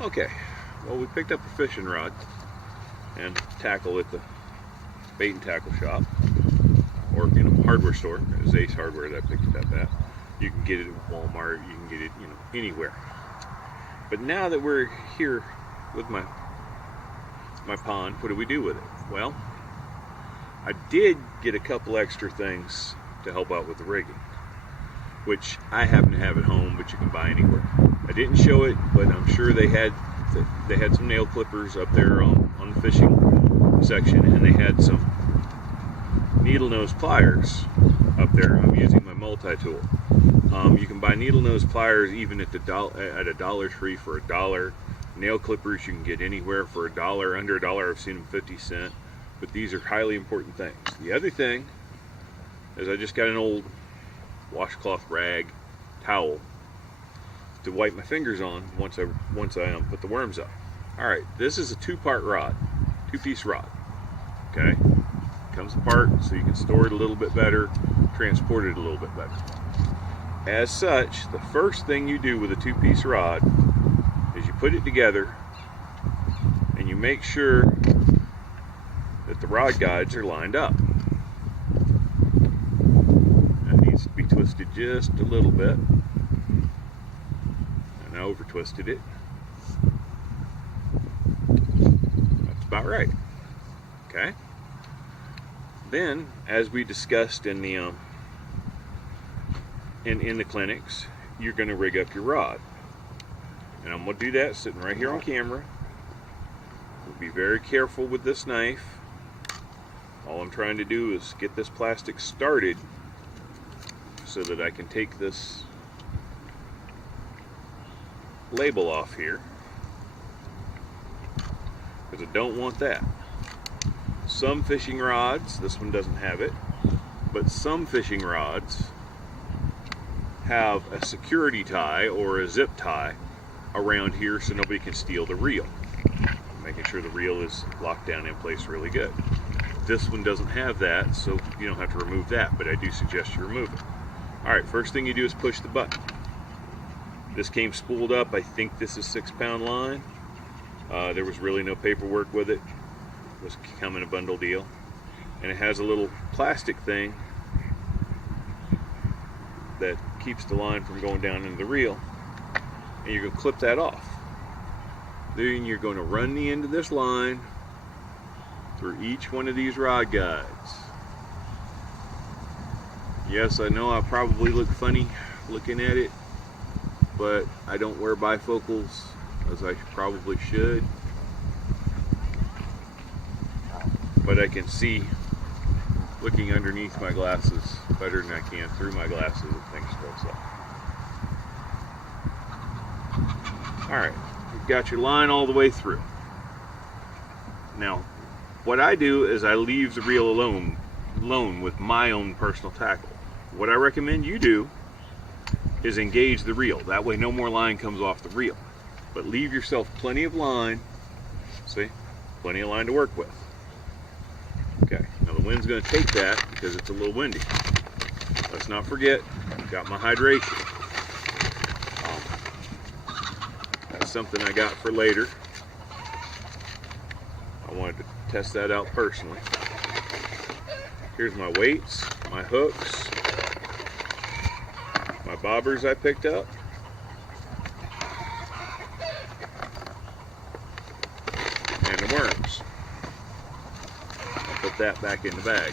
Okay, well, we picked up a fishing rod and tackle at the bait and tackle shop, or hardware store. It was Ace Hardware that I picked it up at. You can get it at Walmart. You can get it anywhere. But now that we're here with my pond, what do we do with it? Well, I did get a couple extra things to help out with the rigging, which I happen to have at home, but you can buy anywhere. I didn't show it, but I'm sure they had some nail clippers up there on the fishing section, and they had some needle nose pliers up there. I'm using my multi-tool. You can buy needle nose pliers even at a Dollar Tree for $1. Nail clippers you can get anywhere for $1. Under $1, I've seen them 50 cents. But these are highly important things. The other thing is I just got an old washcloth rag towel to wipe my fingers on once I put the worms up. All right, this is a two-part rod, two-piece rod. Okay, comes apart so you can store it a little bit better, transport it a little bit better. As such, the first thing you do with a two-piece rod is you put it together and you make sure that the rod guides are lined up. That needs to be twisted just a little bit. And I over twisted it. That's about right. Okay. Then, as we discussed in the in the clinics, you're going to rig up your rod. And I'm going to do that sitting right here on camera. Be very careful with this knife. All I'm trying to do is get this plastic started so that I can take this label off here, because I don't want that. Some fishing rods, this one doesn't have it, but some fishing rods have a security tie or a zip tie around here so nobody can steal the reel, making sure the reel is locked down in place really good. This one doesn't have that, so you don't have to remove that, but I do suggest you remove it. Alright, first thing you do is push the button. This came spooled up. I think this is 6-pound line. There was really no paperwork with it. It was come in a bundle deal. And it has a little plastic thing that keeps the line from going down into the reel. And you're going to clip that off. Then you're going to run the end of this line through each one of these rod guides. Yes, I know I probably look funny looking at it, but I don't wear bifocals as I probably should. But I can see looking underneath my glasses better than I can through my glasses if things close up. Alright, you've got your line all the way through. Now, what I do is I leave the reel alone with my own personal tackle. What I recommend you do is engage the reel. That way no more line comes off the reel. But leave yourself plenty of line. See? Plenty of line to work with. Okay, now the wind's going to take that because it's a little windy. Let's not forget, I've got my hydration. That's something I got for later. I wanted to test that out personally. Here's my weights, my hooks, my bobbers I picked up, and the worms. I'll put that back in the bag.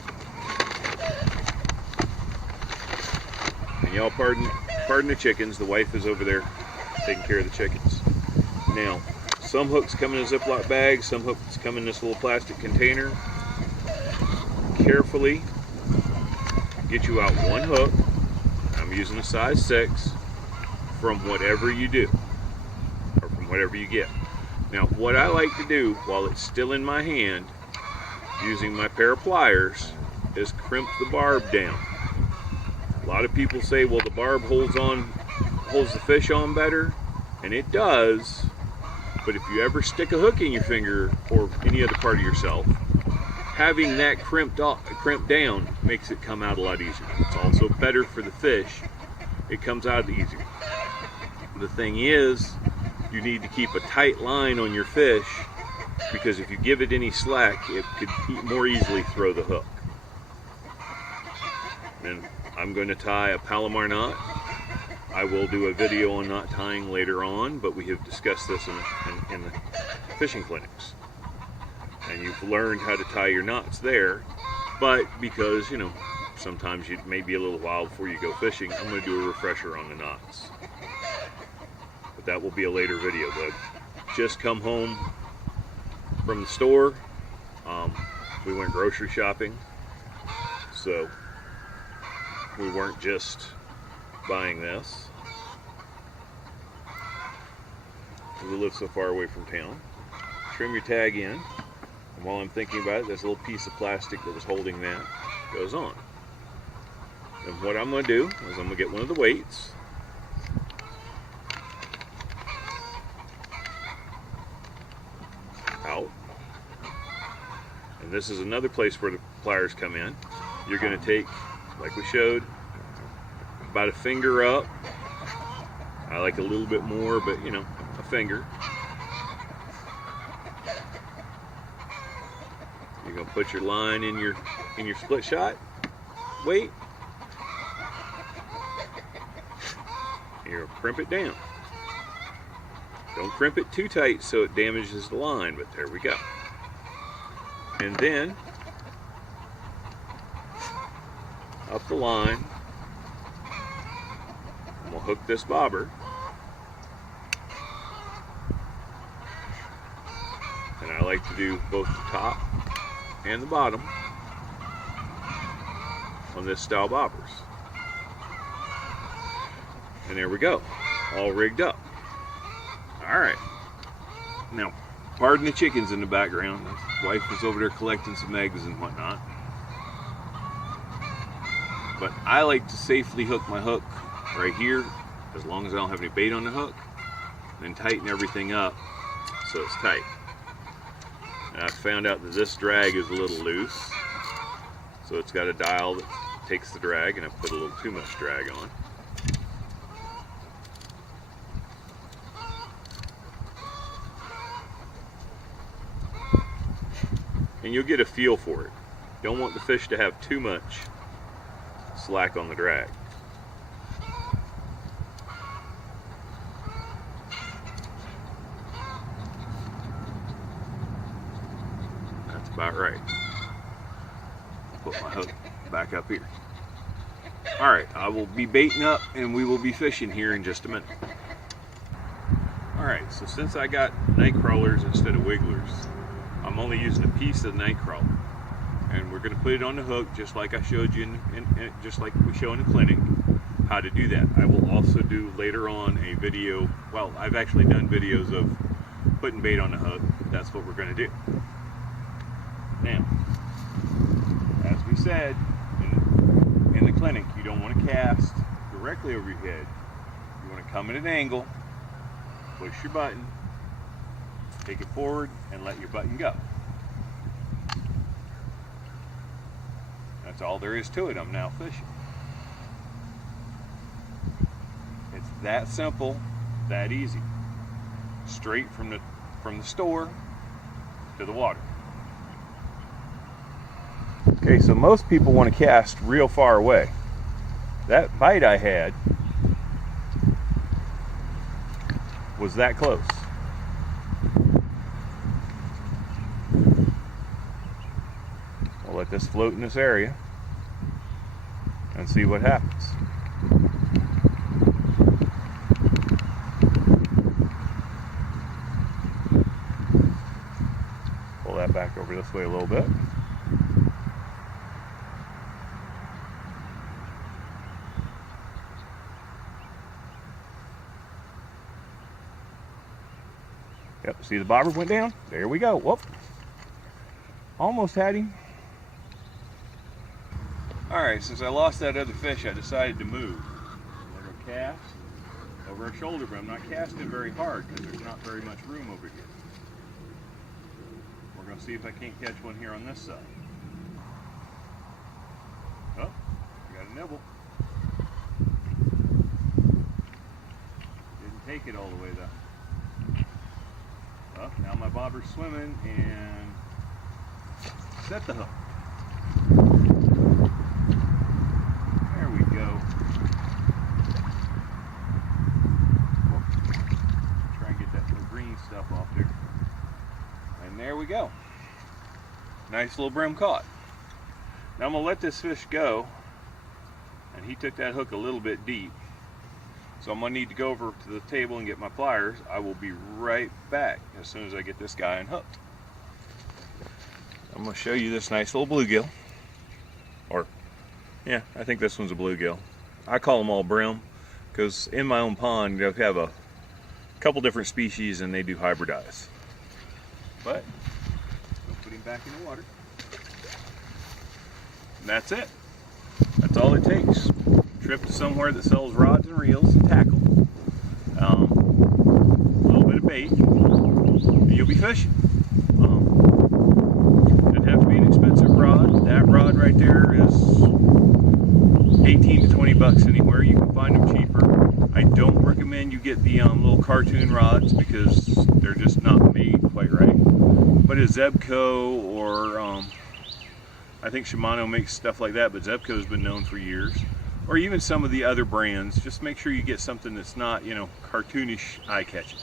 And y'all pardon the chickens. The wife is over there taking care of the chickens. Now, some hooks come in a Ziploc bag, some hooks come in this little plastic container. Carefully get you out one hook. I'm using a size 6 from whatever you do, or from whatever you get. Now, what I like to do while it's still in my hand, using my pair of pliers, is crimp the barb down. A lot of people say, well, the barb holds the fish on better, and it does. But if you ever stick a hook in your finger or any other part of yourself, having that crimped down makes it come out a lot easier. It's also better for the fish. It comes out easier. The thing is, you need to keep a tight line on your fish, because if you give it any slack, it could more easily throw the hook. And I'm going to tie a Palomar knot. I will do a video on knot tying later on, but we have discussed this in the fishing clinics. And you've learned how to tie your knots there, but because, you know, sometimes it may be a little while before you go fishing, I'm going to do a refresher on the knots. But that will be a later video. But just come home from the store. We went grocery shopping, so we weren't just buying this. We live so far away from town. Trim your tag in, and while I'm thinking about it, this little piece of plastic that was holding that goes on. And what I'm going to do is I'm going to get one of the weights, out, and this is another place where the pliers come in. You're going to take, like we showed, about a finger up. I like a little bit more, but you know, a finger. You're going to put your line in your split shot weight. You'll crimp it down. Don't crimp it too tight so it damages the line, but there we go. And then up the line, and we'll hook this bobber. And I like to do both the top and the bottom on this style bobbers. And there we go, all rigged up. All right, now pardon the chickens in the background. My wife was over there collecting some eggs and whatnot. But I like to safely hook my hook right here, as long as I don't have any bait on the hook, and tighten everything up so it's tight. And I found out that this drag is a little loose, so it's got a dial that takes the drag, and I put a little too much drag on. And you'll get a feel for it. You don't want the fish to have too much slack on the drag. That's about right. Put my hook back up here. Alright, I will be baiting up and we will be fishing here in just a minute. Alright, so since I got night crawlers instead of wigglers, I'm only using a piece of the night crawler, and we're going to put it on the hook just like I showed you, just like we show in the clinic, how to do that. I will also do later on a video, well, I've actually done videos of putting bait on the hook. That's what we're going to do. Now, as we said in the clinic, you don't want to cast directly over your head. You want to come at an angle, push your button, take it forward, and let your button go. That's all there is to it. I'm now fishing. It's that simple, that easy. Straight from the store to the water. Okay, so most people want to cast real far away. That bite I had was that close. We'll let this float in this area and see what happens. Pull that back over this way a little bit. Yep, see the bobber went down? There we go. Whoop. Almost had him. Alright, since I lost that other fish, I decided to move. We're going to cast over our shoulder, but I'm not casting very hard because there's not very much room over here. We're going to see if I can't catch one here on this side. Oh, I got a nibble. Didn't take it all the way though. Now my bobber's swimming, and set the hook. There we go. Try and get that little green stuff off there. And there we go. Nice little brim caught. Now I'm going to let this fish go, and he took that hook a little bit deep. So I'm going to need to go over to the table and get my pliers. I will be right back as soon as I get this guy unhooked. I'm going to show you this nice little bluegill. Or, yeah, I think this one's a bluegill. I call them all brim because in my own pond I have a couple different species and they do hybridize. But, I'll put him back in the water. And that's it. That's all it takes. Trip to somewhere that sells rods and reels and tackle. A little bit of bait, and you'll be fishing. Doesn't have to be an expensive rod. That rod right there is 18 to 20 bucks anywhere. You can find them cheaper. I don't recommend you get the little cartoon rods because they're just not made quite right. But a Zebco or I think Shimano makes stuff like that, but Zebco's been known for years. Or even some of the other brands, just make sure you get something that's not, you know, cartoonish, eye-catching.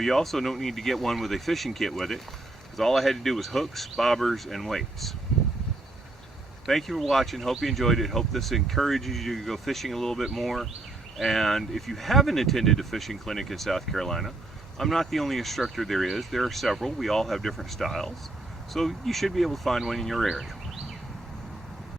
You also don't need to get one with a fishing kit with it, because all I had to do was hooks, bobbers, and weights. Thank you for watching. Hope you enjoyed it. Hope this encourages you to go fishing a little bit more. And if you haven't attended a fishing clinic in South Carolina, I'm not the only instructor there is. There are several. We all have different styles. So you should be able to find one in your area.